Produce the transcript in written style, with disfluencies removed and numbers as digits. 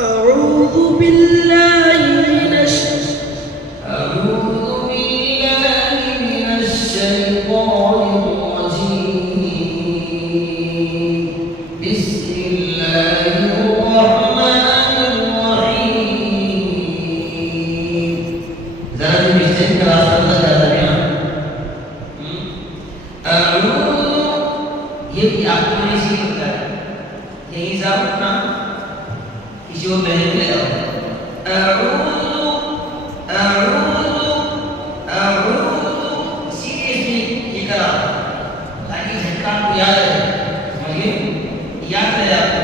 أعوذ بالله من الشيطان الرجيم. بسم الله الرحمن الرحيم. ज़रा भी मिस्टेक का रास्ता ज़्यादा नहीं ये भी आपको नहीं सीख सकता है यही जाओ ना किसी को पहले ले जाओ सीरियसली ये करा ताकि झटका आपको याद रहे समझिए याद रहे आपको